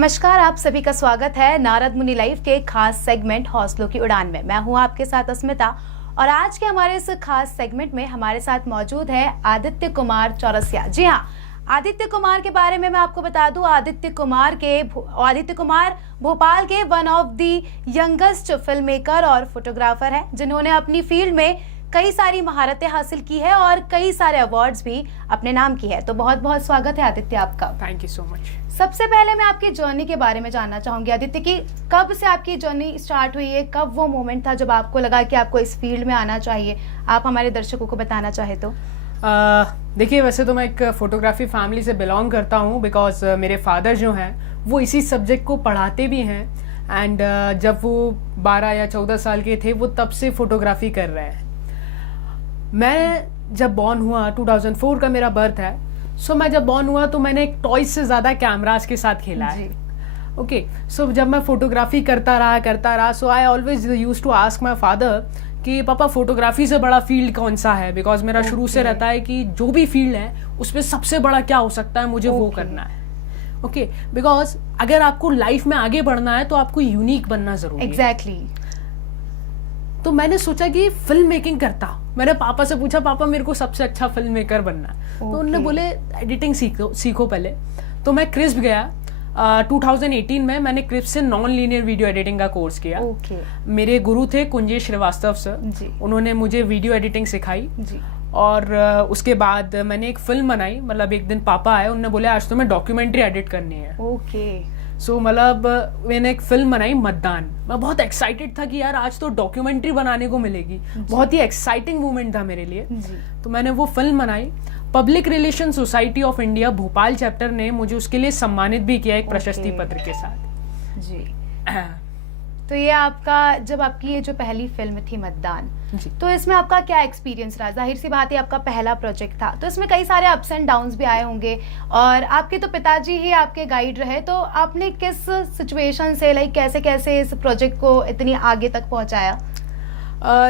नमस्कार, आप सभी का स्वागत है नारद मुनि लाइव के खास सेगमेंट हौसलों की उड़ान में। मैं हूं आपके साथ अस्मिता और आज के हमारे इस खास सेगमेंट में हमारे साथ मौजूद है आदित्य कुमार चौरसिया। जी हाँ, आदित्य कुमार के बारे में मैं आपको बता दूं, आदित्य कुमार भोपाल के one of the youngest film maker और फोटोग्राफर हैं, जिन्होंने अपनी फील्ड में कई सारी महारतें हासिल की है और कई सारे अवार्ड्स भी अपने नाम की है। तो बहुत बहुत स्वागत है आदित्य आपका। Thank you so much. सबसे पहले मैं आपकी जर्नी के बारे में जानना चाहूंगी आदित्य की कब से आपकी जर्नी स्टार्ट हुई है, कब वो मोमेंट था जब आपको लगा कि आपको इस फील्ड में आना चाहिए, आप हमारे दर्शकों को बताना चाहे तो। देखिए, वैसे तो मैं एक फोटोग्राफी फैमिली से बिलोंग करता हूँ, बिकॉज मेरे फादर जो हैं वो इसी सब्जेक्ट को पढ़ाते भी हैं एंड जब वो 12 या 14 साल के थे वो तब से फोटोग्राफी कर रहे हैं। मैं जब बॉर्न हुआ, 2004 का मेरा बर्थ है, सो मैं जब बॉर्न हुआ तो मैंने एक टॉयज से ज़्यादा कैमराज के साथ खेला है। ओके, सो जब मैं फोटोग्राफी करता रहा so I always use to ask my father कि पापा फोटोग्राफी से बड़ा फील्ड कौन सा है, बिकॉज मेरा शुरू से रहता है कि जो भी फील्ड है उसमें सबसे बड़ा क्या हो सकता है, मुझे वो करना है। ओके, बिकॉज अगर आपको लाइफ में आगे बढ़ना है तो आपको यूनिक बनना जरूरी है। एग्जैक्टली। तो मैंने सोचा कि फिल्म मेकिंग करता। मैंने पापा से पूछा, पापा मेरे को सबसे अच्छा फिल्म मेकर बनना है। तो उन्होंने बोले एडिटिंग सीखो पहले। तो मैं क्रिस्प गया 2018 में। मैंने क्रिस्प से नॉन लीनियर वीडियो एडिटिंग का कोर्स किया। मेरे गुरु थे कुंजेश श्रीवास्तव सर, उन्होंने मुझे वीडियो एडिटिंग सिखाई और उसके बाद मैंने एक फिल्म बनाई। मतलब एक दिन पापा आए, उन्होंने बोले आज तो मैं डॉक्यूमेंट्री एडिट करनी है। सो मतलब मैंने एक फिल्म बनाई मतदान। मैं बहुत एक्साइटेड था कि यार आज तो डॉक्यूमेंट्री बनाने को मिलेगी। बहुत ही एक्साइटिंग मोमेंट था मेरे लिए। तो मैंने वो फिल्म बनाई। Public relation society of India Bhopal chapter ने मुझे उसके लिए सम्मानित भी किया एक प्रशस्ति पत्र के साथ। जी। तो ये आपका, जब आपकी ये जो पहली फिल्म थी मतदान, तो इसमें आपका क्या एक्सपीरियंस रहा? जाहिर सी बात है आपका पहला प्रोजेक्ट था, तो इसमें कई सारे अप्स एंड डाउन्स भी आए होंगे और आपके तो पिताजी ही आपके गाइड रहे, तो आपने किस सिचुएशन से कैसे कैसे इस प्रोजेक्ट को इतनी आगे तक पहुंचाया?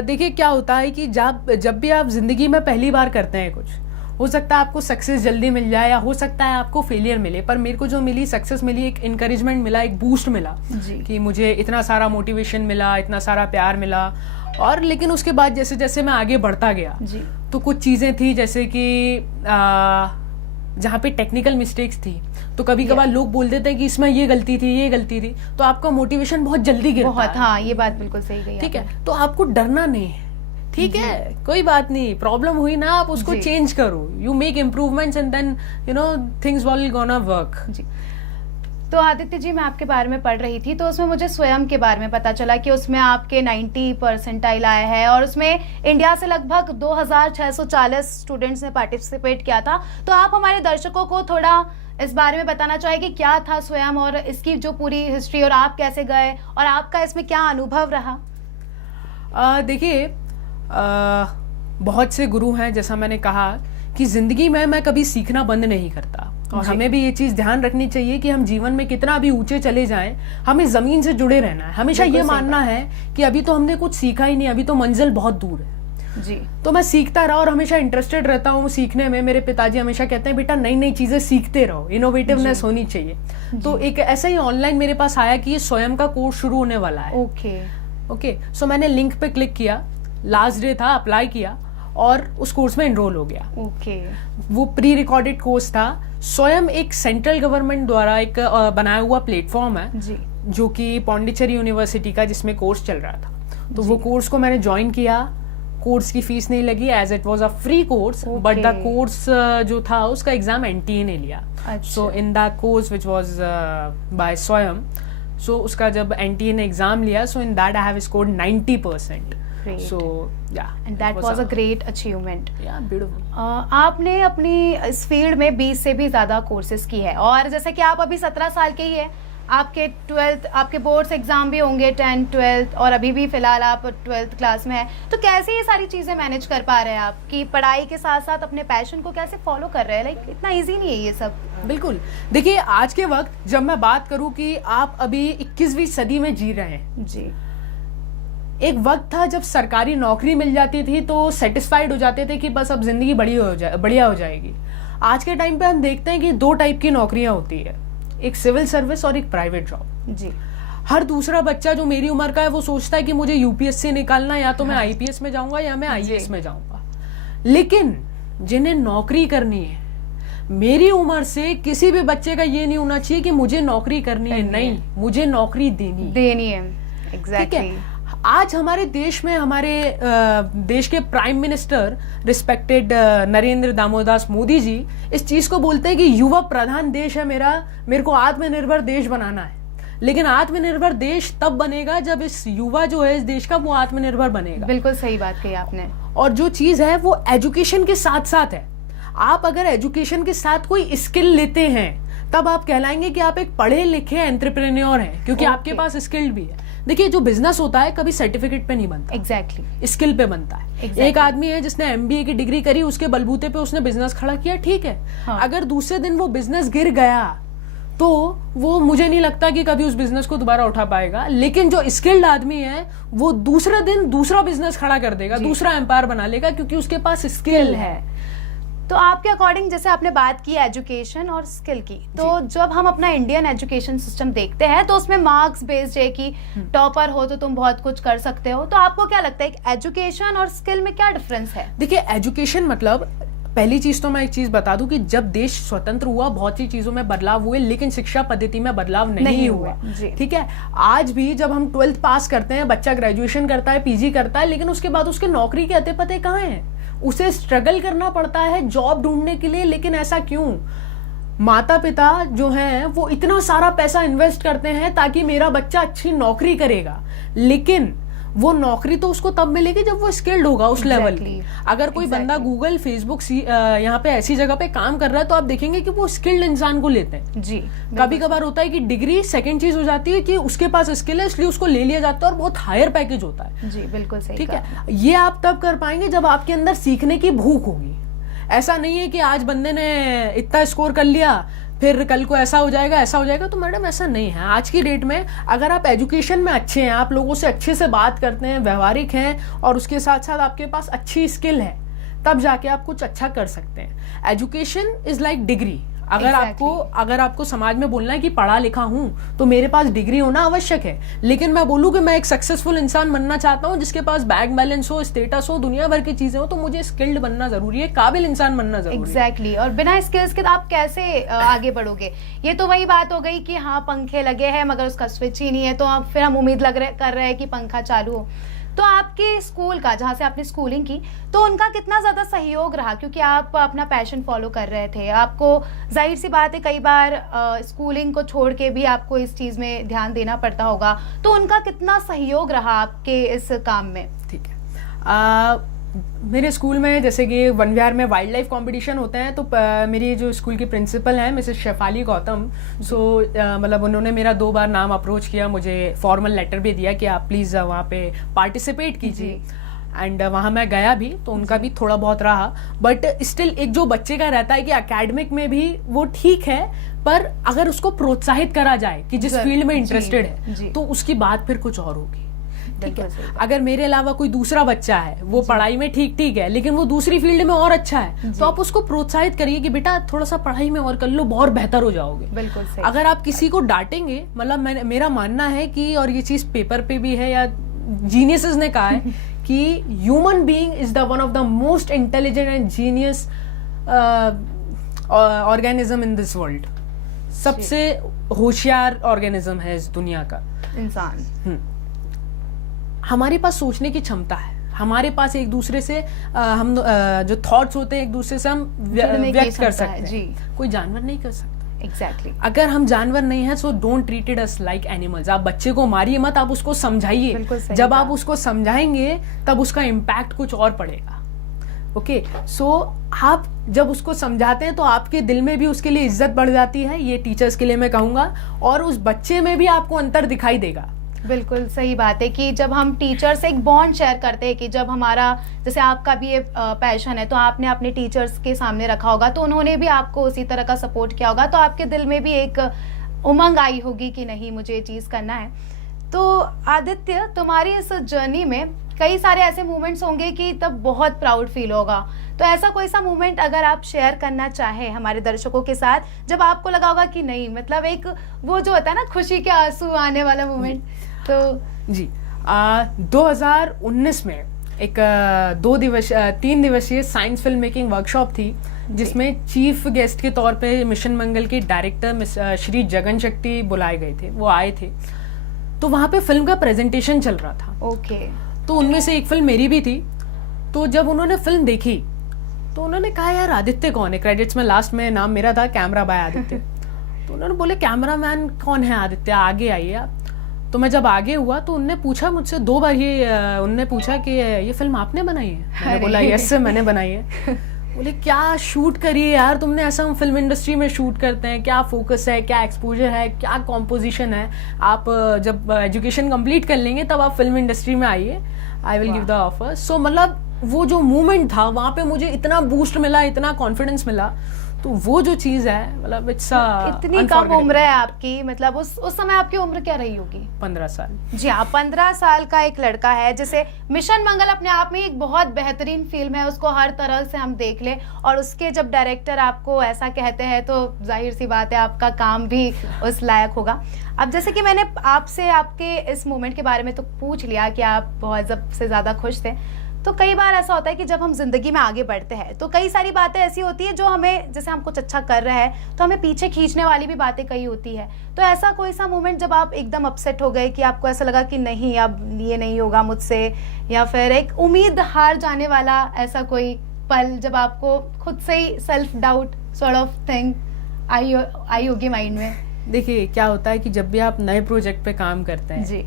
देखिए, क्या होता है कि जब भी आप जिंदगी में पहली बार करते हैं कुछ, हो सकता है आपको सक्सेस जल्दी मिल जाए या हो सकता है आपको फेलियर मिले, पर मेरे को जो मिली सक्सेस मिली, एक इनकरेजमेंट मिला, एक बूस्ट मिला कि मुझे इतना सारा मोटिवेशन मिला, इतना सारा प्यार मिला। और लेकिन उसके बाद जैसे जैसे मैं आगे बढ़ता गया तो कुछ चीज़ें थी जैसे कि जहाँ पे टेक्निकल मिस्टेक्स थी, तो कभी कभार लोग बोल देते हैं कि इसमें ये गलती थी, तो आपका मोटिवेशन बहुत जल्दी गिरता है। हाँ, ये बात बिल्कुल सही कही। ठीक है, तो आपको डरना नहीं है। ठीक है, कोई बात नहीं, प्रॉब्लम हुई ना, आप उसको चेंज करो, you make improvements and then things will gonna work. जी। तो आदित्य जी, मैं आपके बारे में पढ़ रही थी तो उसमें मुझे स्वयं के बारे में पता चला कि उसमें आपके 90 परसेंटाइल आए हैं और उसमें इंडिया से लगभग 2640 स्टूडेंट्स ने पार्टिसिपेट किया था। तो आप हमारे दर्शकों को थोड़ा इस बारे में बताना चाहे कि क्या था स्वयं और इसकी जो पूरी हिस्ट्री और आप कैसे गए और आपका इसमें क्या अनुभव रहा? देखिए, बहुत से गुरु हैं, जैसा मैंने कहा कि जिंदगी में मैं कभी सीखना बंद नहीं करता और हमें भी ये चीज ध्यान रखनी चाहिए कि हम जीवन में कितना भी ऊंचे चले जाएं, हमें जमीन से जुड़े रहना है। हमेशा ये मानना है कि अभी तो हमने कुछ सीखा ही नहीं, अभी तो मंजिल बहुत दूर है। जी। तो मैं सीखता रहा और हमेशा इंटरेस्टेड रहता हूँ सीखने में। मेरे पिताजी हमेशा कहते हैं बेटा नई नई चीजें सीखते रहो, इनोवेटिवनेस होनी चाहिए। तो एक ऐसा ही ऑनलाइन मेरे पास आया कि ये स्वयं का कोर्स शुरू होने वाला है। ओके, सो मैंने लिंक पे क्लिक किया, लास्ट डे था, अप्लाई किया और उस कोर्स में एनरोल हो गया। वो प्री रिकॉर्डेड कोर्स था। स्वयं एक सेंट्रल गवर्नमेंट द्वारा एक बनाया हुआ प्लेटफॉर्म है जो कि पौंडीचेरी यूनिवर्सिटी का, जिसमें कोर्स चल रहा था। तो वो कोर्स को मैंने ज्वाइन किया। कोर्स की फीस नहीं लगी, as it was a free course, but the course जो था उसका एग्जाम एनटीए ने लिया। So in the course which was by Swayam, so उसका जब एनटीए ने एग्जाम लिया, so in that I have scored 90%. Great. So yeah, and that was a great achievement. Yeah, beautiful. आपने अपनी इस फील्ड में 20 से भी ज़्यादा कोर्सेज की है और जैसे कि आप अभी 17 साल के ही है, आपके 12th, आपके बोर्ड्स एग्जाम भी होंगे 10th, 12th और अभी भी फिलहाल आप 12th क्लास में हैं, तो कैसे ये सारी चीज़ें मैनेज कर पा रहे हैं आप कि पढ़ाई के साथ साथ अपने पैशन को कैसे फॉलो कर रहे हैं? इतना ईजी नहीं है ये सब। बिल्कुल। देखिए, आज के वक्त जब मैं बात करूँ कि आप अभी 21वीं सदी में जी रहे हैं। जी। एक वक्त था जब सरकारी नौकरी मिल जाती थी तो सेटिस्फाइड हो जाते थे कि बस अब जिंदगी बढ़िया हो जाएगी। आज के टाइम पे हम देखते हैं कि 2 टाइप की नौकरियां होती है। एक सिविल सर्विस और एक प्राइवेट जॉब। जी। हर दूसरा बच्चा जो मेरी उम्र का है वो सोचता है कि मुझे यूपीएससी निकालना, या तो मैं आईपीएस में जाऊंगा या मैं आईएएस में जाऊंगा। लेकिन जिन्हें नौकरी करनी है, मेरी उम्र से किसी भी बच्चे का ये नहीं होना चाहिए कि मुझे नौकरी करनी है, नहीं, मुझे नौकरी देनी है। एग्जैक्टली। आज हमारे देश में हमारे देश के prime minister respected Narendra Damodas Modi ji इस चीज को बोलते हैं कि युवा प्रधान देश है मेरे को आत्मनिर्भर देश बनाना है। लेकिन आत्मनिर्भर देश तब बनेगा जब इस युवा जो है इस देश का वो आत्मनिर्भर बनेगा। बिल्कुल सही बात कही आपने। और जो चीज है वो एजुकेशन के साथ साथ है। आप अगर एजुकेशन के साथ कोई स्किल लेते हैं तब आप कहलाएंगे कि आप एक पढ़े लिखे एंटरप्रेन्योर हैं, क्योंकि आपके पास स्किल भी है। देखिए, जो बिजनेस होता है कभी सर्टिफिकेट पे नहीं बनता, एग्जैक्टली स्किल पे बनता है। एक आदमी है जिसने एमबीए की डिग्री करी, उसके बलबूते पे उसने बिजनेस खड़ा किया, ठीक है। अगर दूसरे दिन वो बिजनेस गिर गया तो वो मुझे नहीं लगता कि कभी उस बिजनेस को दोबारा उठा पाएगा। लेकिन जो स्किल्ड आदमी है वो दूसरे दिन दूसरा बिजनेस खड़ा कर देगा, दूसरा एम्पायर बना लेगा, क्योंकि उसके पास स्किल है। तो आपके अकॉर्डिंग, जैसे आपने बात की एजुकेशन और स्किल की, तो जब हम अपना इंडियन एजुकेशन सिस्टम देखते हैं तो उसमें मार्क्स बेस्ड है कि टॉपर हो तो तुम बहुत कुछ कर सकते हो। तो आपको क्या लगता है कि एजुकेशन और स्किल में क्या डिफरेंस है? देखिए, एजुकेशन मतलब, पहली चीज तो मैं एक चीज बता दूं कि जब देश स्वतंत्र हुआ बहुत सी चीजों में बदलाव हुए, लेकिन शिक्षा पद्धति में बदलाव नहीं हुआ। ठीक है, आज भी जब हम 12th पास करते हैं, बच्चा ग्रेजुएशन करता है, पीजी करता है, लेकिन उसके बाद उसके नौकरी के अते पते कहाँ हैं? उसे स्ट्रगल करना पड़ता है जॉब ढूंढने के लिए। लेकिन ऐसा क्यों? माता पिता जो हैं वो इतना सारा पैसा इन्वेस्ट करते हैं ताकि मेरा बच्चा अच्छी नौकरी करेगा, लेकिन वो नौकरी तो उसको तब मिलेगी जब वो स्किल्ड होगा उस लेवल की। अगर कोई बंदा गूगल, फेसबुक यहाँ पे ऐसी जगह पे काम कर रहा है तो आप देखेंगे कि वो स्किल्ड इंसान को लेते हैं। जी। कभी कभार होता है कि डिग्री सेकंड चीज हो जाती है कि उसके पास स्किल है इसलिए उसको ले लिया जाता है और बहुत हायर पैकेज होता है। जी, बिल्कुल सही। ठीक है, ये आप तब कर पाएंगे जब आपके अंदर सीखने की भूख होगी। ऐसा नहीं है कि आज बंदे ने इतना स्कोर कर लिया फिर कल को ऐसा हो जाएगा ऐसा हो जाएगा। तो मैडम ऐसा नहीं है। आज की डेट में अगर आप एजुकेशन में अच्छे हैं, आप लोगों से अच्छे से बात करते हैं, व्यवहारिक हैं, और उसके साथ साथ आपके पास अच्छी स्किल है, तब जाके आप कुछ अच्छा कर सकते हैं। Education is like degree. अगर आपको समाज में बोलना है कि पढ़ा लिखा हूं तो मेरे पास डिग्री होना आवश्यक है, लेकिन मैं बोलूं कि मैं एक सक्सेसफुल इंसान बनना चाहता हूं जिसके पास बैंक बैलेंस हो, स्टेटस हो, दुनिया भर की चीजें हो, तो मुझे स्किल्ड बनना जरूरी है, काबिल इंसान बनना जरूरी है। एग्जैक्टली। और बिना स्किल्स के आप कैसे आगे बढ़ोगे? ये तो वही बात हो गई कि हाँ, पंखे लगे हैं मगर उसका स्विच ही नहीं है, तो फिर हम उम्मीद कर रहे हैं कि पंखा चालू हो। तो आपके स्कूल का, जहाँ से आपने स्कूलिंग की, तो उनका कितना ज्यादा सहयोग रहा? क्योंकि आप अपना पैशन फॉलो कर रहे थे, आपको जाहिर सी बात है कई बार स्कूलिंग को छोड़ के भी आपको इस चीज में ध्यान देना पड़ता होगा, तो उनका कितना सहयोग रहा आपके इस काम में? ठीक है, मेरे स्कूल में जैसे कि वन विहार में वाइल्ड लाइफ कंपटीशन होते हैं, तो मेरी जो स्कूल की प्रिंसिपल हैं मिसेस शेफाली गौतम, मतलब उन्होंने मेरा 2 बार नाम अप्रोच किया, मुझे फॉर्मल लेटर भी दिया कि आप प्लीज़ वहाँ पे पार्टिसिपेट कीजिए, एंड वहाँ मैं गया भी, तो उनका भी थोड़ा बहुत रहा। बट स्टिल एक जो बच्चे का रहता है कि एकेडमिक में भी वो ठीक है, पर अगर उसको प्रोत्साहित करा जाए कि जिस फील्ड में इंटरेस्टेड है तो उसकी बात फिर कुछ और होगी। ठीक है, अगर मेरे अलावा कोई दूसरा बच्चा है वो पढ़ाई में ठीक है लेकिन वो दूसरी फील्ड में और अच्छा है, तो आप उसको प्रोत्साहित करिए कि बेटा थोड़ा सा पढ़ाई में और कर लो, बहुत बेहतर हो जाओगे। बिल्कुल सही। अगर आप किसी को डांटेंगे, मतलब मेरा मानना है कि, और ये चीज पेपर पे भी है या जीनियसेस ने कहा है कि human being is the one of the most intelligent and genius organism in this world. सबसे होशियार ऑर्गेनिज्म है इस दुनिया का इंसान। हमारे पास सोचने की क्षमता है, हमारे पास एक दूसरे से हम जो थॉट्स होते हैं एक दूसरे से हम व्यक्त कर सकते हैं, कोई जानवर नहीं कर सकता। एग्जैक्टली। अगर हम जानवर नहीं है so don't treated us like animals. आप बच्चे को मारिए मत, आप उसको समझाइए। जब आप उसको समझाएंगे तब उसका इम्पैक्ट कुछ और पड़ेगा। ओके, सो आप जब उसको समझाते हैं तो आपके दिल में भी उसके लिए इज्जत बढ़ जाती है, ये टीचर्स के लिए मैं कहूंगा, और उस बच्चे में भी आपको अंतर दिखाई देगा। बिल्कुल सही बात है कि जब हम टीचर से एक बॉन्ड शेयर करते हैं, कि जब हमारा, जैसे आपका भी ये पैशन है तो आपने अपने टीचर्स के सामने रखा होगा, तो उन्होंने भी आपको उसी तरह का सपोर्ट किया होगा, तो आपके दिल में भी एक उमंग आई होगी कि नहीं, मुझे ये चीज़ करना है। तो आदित्य, तुम्हारी इस जर्नी में कई सारे ऐसे मोमेंट्स होंगे कि तब बहुत प्राउड फील होगा, तो ऐसा कोई सा मोमेंट अगर आप शेयर करना चाहें हमारे दर्शकों के साथ, जब आपको लगा होगा कि नहीं, मतलब एक वो जो होता है ना खुशी के आंसू आने वाला मोमेंट। तो जी 2019 में एक 3 दिवसीय साइंस फिल्म मेकिंग वर्कशॉप थी, जिसमें चीफ गेस्ट के तौर पे मिशन मंगल के डायरेक्टर श्री जगन शक्ति बुलाए गए थे, वो आए थे। तो वहाँ पे फिल्म का प्रेजेंटेशन चल रहा था। ओके। तो उनमें से एक फिल्म मेरी भी थी। तो जब उन्होंने फिल्म देखी तो उन्होंने कहा यार आदित्य कौन है, क्रेडिट्स में लास्ट में नाम मेरा था, कैमरा बाय आदित्य। तो उन्होंने बोले कैमरा मैन कौन है आदित्य, आगे आइए आप। तो मैं जब आगे हुआ तो उनने पूछा मुझसे 2 बार उनने पूछा कि ये फिल्म आपने बनाई है? मैंने बोला यस सर मैंने बनाई है। बोले क्या शूट करिए यार तुमने, ऐसा हम फिल्म इंडस्ट्री में शूट करते हैं, क्या फोकस है, क्या एक्सपोजर है, क्या कॉम्पोजिशन है, आप जब एजुकेशन कंप्लीट कर लेंगे तब आप फिल्म इंडस्ट्री में आइए, I will give the offer. So मतलब वो जो मूवमेंट था वहाँ पे मुझे इतना बूस्ट मिला, इतना कॉन्फिडेंस मिला। तो वो जो चीज है मतलब इट्स इतनी कम उम्र है आपकी, मतलब उस समय आपकी उम्र क्या रही होगी? 15 साल। जी हाँ, 15 साल का एक लड़का है जिसे मिशन मंगल अपने आप में एक बहुत बेहतरीन फिल्म है, उसको हर तरह से हम देख ले, और उसके जब डायरेक्टर आपको ऐसा कहते हैं तो जाहिर सी बात है आपका काम भी उस लायक होगा। अब जैसे कि मैंने आपसे आपके इस मोमेंट के बारे में तो पूछ लिया कि आप बहुत सबसे ज्यादा खुश थे, तो कई बार ऐसा होता है कि जब हम जिंदगी में आगे बढ़ते हैं तो कई सारी बातें ऐसी होती है जो हमें, जैसे हम कुछ अच्छा कर रहे हैं तो हमें पीछे खींचने वाली भी बातें कई होती है। तो ऐसा कोई सा मोमेंट जब आप एकदम अपसेट हो गए कि आपको ऐसा लगा कि नहीं अब ये नहीं होगा मुझसे, या फिर एक उम्मीद हार जाने वाला ऐसा कोई पल जब आपको खुद से ही self doubt sort of thing आई होगी माइंड में? देखिए क्या होता है कि जब भी आप नए प्रोजेक्ट पे काम करते हैं जी,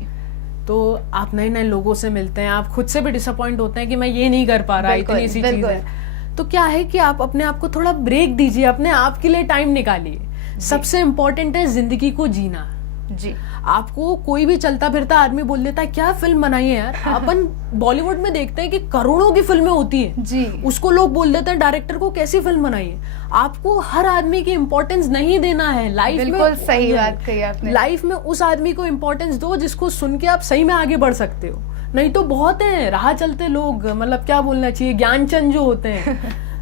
तो आप नए नए लोगों से मिलते हैं, आप खुद से भी डिसअपॉइंट होते हैं कि मैं ये नहीं कर पा रहा, इतनी सी चीज है। तो क्या है कि आप अपने आप को थोड़ा ब्रेक दीजिए, अपने आप के लिए टाइम निकालिए। सबसे इम्पोर्टेंट है जिंदगी को जीना। जी, आपको कोई भी चलता फिरता आदमी बोल देता है क्या फिल्म बनाई है यार, अपन बॉलीवुड में देखते हैं कि करोड़ों की फिल्में होती है जी, उसको लोग बोल देते हैं डायरेक्टर को कैसी फिल्म बनाई है। आपको हर आदमी की इंपॉर्टेंस नहीं देना है लाइफ में। बिल्कुल सही बात कही आपने। लाइफ में उस आदमी को इंपॉर्टेंस दो जिसको सुन के आप सही में आगे बढ़ सकते हो। नहीं तो बहुत हैं राह चलते लोग, मतलब क्या बोलना चाहिए, ज्ञानचंद जो होते हैं।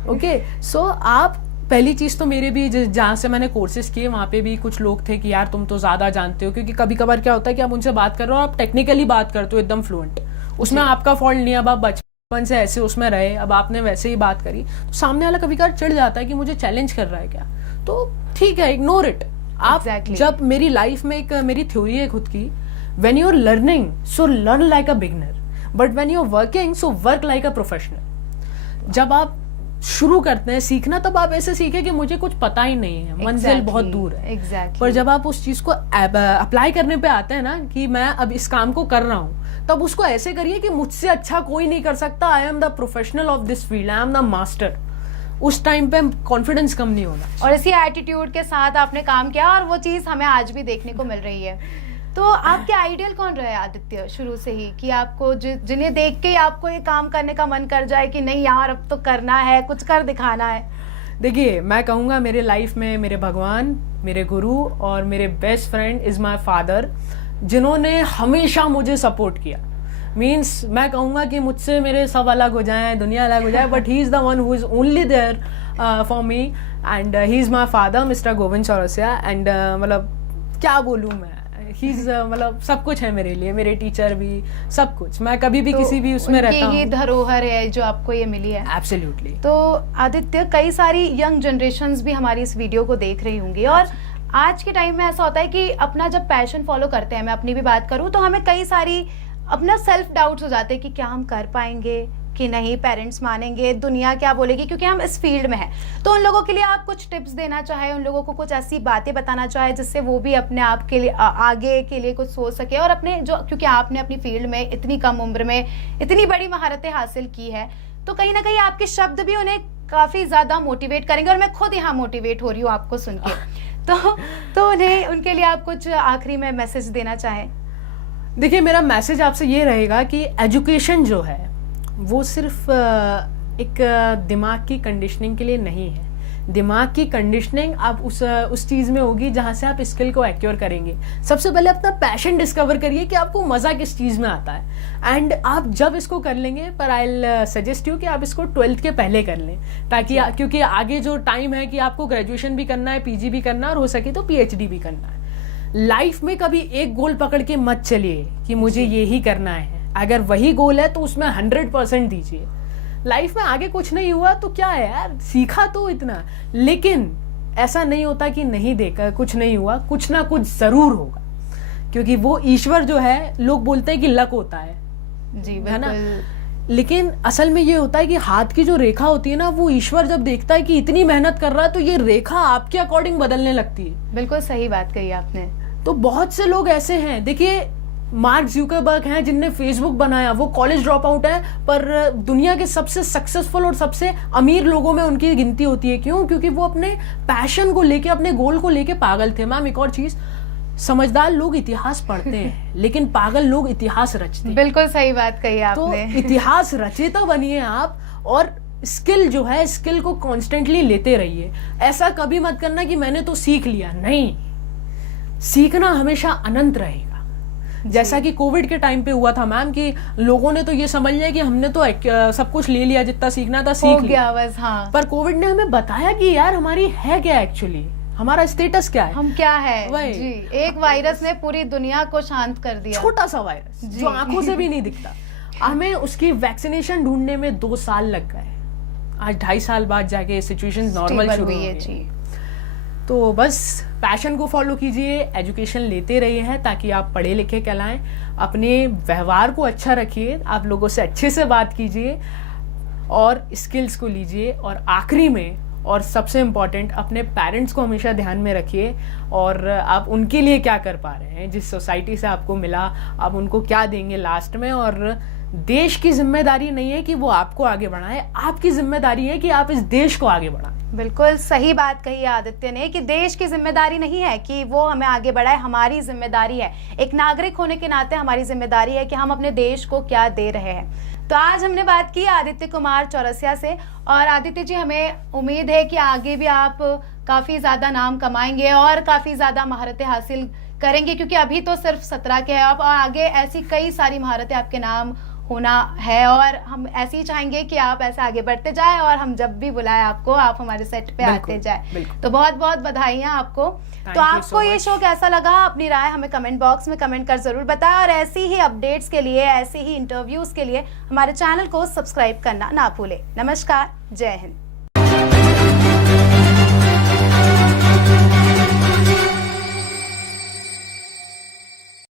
ओके, सो आप पहली चीज तो मेरे भी जहाँ से मैंने कोर्सेज किए वहाँ पे भी कुछ लोग थे कि यार तुम तो ज्यादा जानते हो, क्योंकि कभी कभार क्या होता है कि आप उनसे बात कर रहे हो, आप टेक्निकली बात करते हो एकदम फ्लुएंट, उसमें आपका फॉल्ट नहीं है, अब आप बचपन से ऐसे उसमें रहे, अब आपने वैसे ही बात करी, तो सामने वाला कभी कभार चिढ़ जाता है कि मुझे चैलेंज कर रहा है क्या। तो ठीक है, इग्नोर इट। आप जब मेरी लाइफ में एक मेरी थ्योरी है खुद की, when you are learning so learn like a beginner, but when you are working so work like a professional. जब आप शुरू करते हैं सीखना तब आप ऐसे सीखे कि मुझे कुछ पता ही नहीं है, मंजिल बहुत दूर है। पर जब आप उस चीज को अप्लाई करने पे आते हैं ना कि मैं अब इस काम को कर रहा हूं, तब उसको ऐसे करिए कि मुझसे अच्छा कोई नहीं कर सकता, I am the professional of this field, I am the master. उस टाइम पे कॉन्फिडेंस कम नहीं होना। और इसी एटीट्यूड के साथ आपने काम किया और वो चीज हमें आज भी देखने को मिल रही है। तो आपके आइडियल कौन रहे आदित्य शुरू से ही, कि आपको जिन्हें देख के आपको ये काम करने का मन कर जाए कि नहीं यार अब तो करना है, कुछ कर दिखाना है? देखिए मैं कहूँगा मेरे लाइफ में मेरे भगवान, मेरे गुरु और मेरे best friend is my father, जिन्होंने हमेशा मुझे सपोर्ट किया। मीन्स मैं कहूँगा कि मुझसे मेरे सब अलग हो जाएं, दुनिया अलग हो जाए, but he is the one who is only there for me, and he is my father mister Govind Chaurasia. And मतलब क्या बोलूँ मैं, मतलब सब कुछ है मेरे लिए, मेरे टीचर भी, सब कुछ। मैं कभी भी किसी भी उसमें रहता हूँ। ये धरोहर है जो आपको ये मिली है। एब्सोल्युटली। तो आदित्य, कई सारी यंग जनरेशन्स भी हमारी इस वीडियो को देख रही होंगी, और आज के टाइम में ऐसा होता है कि अपना जब पैशन फॉलो करते हैं, मैं अपनी भी बात करूँ तो हमें कई सारी अपना सेल्फ डाउट्स हो जाते हैं कि क्या हम कर पाएंगे कि नहीं, पेरेंट्स मानेंगे, दुनिया क्या बोलेगी, क्योंकि हम इस फील्ड में हैं। तो उन लोगों के लिए आप कुछ टिप्स देना चाहे, उन लोगों को कुछ ऐसी बातें बताना चाहे जिससे वो भी अपने आप के लिए आगे के लिए कुछ सोच सके, और अपने जो, क्योंकि आपने अपनी फील्ड में इतनी कम उम्र में इतनी बड़ी महारतें हासिल की है, तो कहीं ना कहीं आपके शब्द भी उन्हें काफी ज्यादा मोटिवेट करेंगे, और मैं खुद यहाँ मोटिवेट हो रही हूँ आपको सुन के। तो उन्हें, उनके लिए आप कुछ आखिरी में मैसेज देना चाहें? देखिए मेरा मैसेज आपसे ये रहेगा कि एजुकेशन जो है वो सिर्फ एक दिमाग की कंडीशनिंग के लिए नहीं है, दिमाग की कंडीशनिंग आप उस चीज में होगी जहां से आप स्किल को एक्योर करेंगे। सबसे पहले अपना पैशन डिस्कवर करिए कि आपको मजा किस चीज में आता है, एंड आप जब इसको कर लेंगे, पर आई सजेस्ट यू कि आप इसको 12th के पहले कर लें, ताकि क्योंकि आगे जो टाइम है कि आपको ग्रेजुएशन भी करना है, पीजी भी करना है, और हो सके तो पीएचडी भी करना है। लाइफ में कभी एक गोल पकड़ के मत चलिए कि मुझे ये ही करना है। अगर वही गोल है तो उसमें 100% दीजिए। लाइफ में आगे कुछ नहीं हुआ तो क्या है यार, सीखा तो इतना, लेकिन ऐसा नहीं होता कि नहीं देखा, कुछ नहीं हुआ, कुछ ना कुछ जरूर होगा, क्योंकि वो ईश्वर जो है, लोग बोलते हैं कि लक होता है जी, है ना, लेकिन असल में ये होता है कि हाथ की जो रेखा होती है ना, वो ईश्वर जब देखता है कि इतनी मेहनत कर रहा है तो ये रेखा आपके अकॉर्डिंग बदलने लगती है। बिल्कुल सही बात कही आपने। तो बहुत से लोग ऐसे हैं, देखिए मार्क ज़ुकरबर्ग हैं जिनने फेसबुक बनाया, वो कॉलेज ड्रॉप आउट है, पर दुनिया के सबसे सक्सेसफुल और सबसे अमीर लोगों में उनकी गिनती होती है। क्यों? क्योंकि वो अपने पैशन को लेके, अपने गोल को लेके पागल थे। मैम एक और चीज, समझदार लोग इतिहास पढ़ते हैं लेकिन पागल लोग इतिहास रचते हैं। बिल्कुल सही बात कही आपने। तो इतिहास रचेता बनिए आप, और स्किल जो है, स्किल को कॉन्स्टेंटली लेते रहिए। ऐसा कभी मत करना कि मैंने तो सीख लिया, नहीं, सीखना हमेशा अनंत रहेगा। जैसा कि कोविड के टाइम पे हुआ था मैम, कि लोगों ने तो ये समझ लिया कि हमने तो सब कुछ ले लिया, जितना सीखना था सीख लिया बस। हाँ। पर कोविड ने हमें बताया कि यार हमारी है क्या एक्चुअली, हमारा स्टेटस क्या है, हम क्या है जी। एक वायरस ने पूरी दुनिया को शांत कर दिया, छोटा सा वायरस जो आंखों से भी नहीं दिखता। हमें उसकी वैक्सीनेशन ढूंढने में 2 साल लग गए। आज 2.5 साल बाद जाके सिचुएशन नॉर्मल शुरू हुई है। तो बस पैशन को फॉलो कीजिए, एजुकेशन लेते रहिए हैं ताकि आप पढ़े लिखे कहलाएं, अपने व्यवहार को अच्छा रखिए, आप लोगों से अच्छे से बात कीजिए और स्किल्स को लीजिए, और आखिरी में और सबसे इम्पॉर्टेंट, अपने पेरेंट्स को हमेशा ध्यान में रखिए, और आप उनके लिए क्या कर पा रहे हैं, जिस सोसाइटी से आपको मिला आप उनको क्या देंगे लास्ट में। और देश की जिम्मेदारी नहीं है कि वो आपको आगे बढ़ाए, आपकी जिम्मेदारी है कि आप इस देश को आगे बढ़ाएं। बिल्कुल सही बात कही है आदित्य ने, कि देश की जिम्मेदारी नहीं है कि वो हमें आगे बढ़ाए, हमारी जिम्मेदारी है, एक नागरिक होने के नाते हमारी जिम्मेदारी है कि हम अपने देश को क्या दे रहे हैं। तो आज हमने बात की आदित्य कुमार चौरसिया से, और आदित्य जी हमें उम्मीद है कि आगे भी आप काफी ज्यादा नाम कमाएंगे और काफी ज्यादा महारतें हासिल करेंगे, क्योंकि अभी तो सिर्फ 17 के हैं आप, और आगे ऐसी कई सारी महारतें आपके नाम होना है, और हम ऐसे ही चाहेंगे कि आप ऐसे आगे बढ़ते जाएं, और हम जब भी बुलाएं आपको, आप हमारे सेट पे आते जाएं। तो बहुत बहुत बधाइयां आपको। तो आपको ये शो कैसा लगा, अपनी राय हमें कमेंट बॉक्स में कमेंट कर जरूर बताएं, और ऐसी ही अपडेट्स के लिए, ऐसे ही इंटरव्यूज के लिए हमारे चैनल को सब्सक्राइब करना ना भूलें। नमस्कार, जय हिंद।